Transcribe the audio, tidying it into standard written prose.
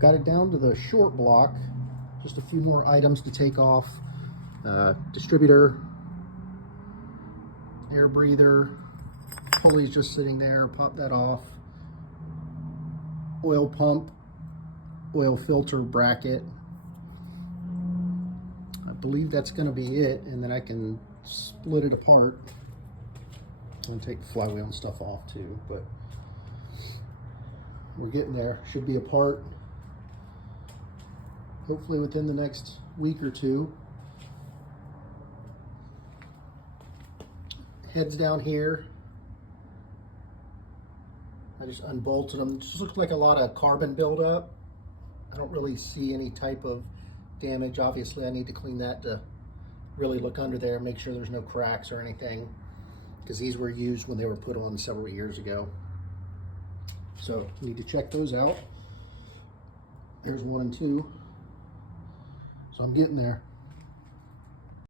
got it down to the short block. Just a few more items to take off. Distributor, air breather, pulley's just sitting there, pop that off. Oil pump, oil filter bracket. I believe that's going to be it, and then I can split it apart and take the flywheel and stuff off too, but we're getting there. Should be apart hopefully within the next week or two. Heads down here, I just unbolted them. It just looks like a lot of carbon buildup. I don't really see any type of damage. Obviously I need to clean that to really look under there, make sure there's no cracks or anything, because these were used when they were put on several years ago. So need to check those out. There's 1 and 2. So I'm getting there.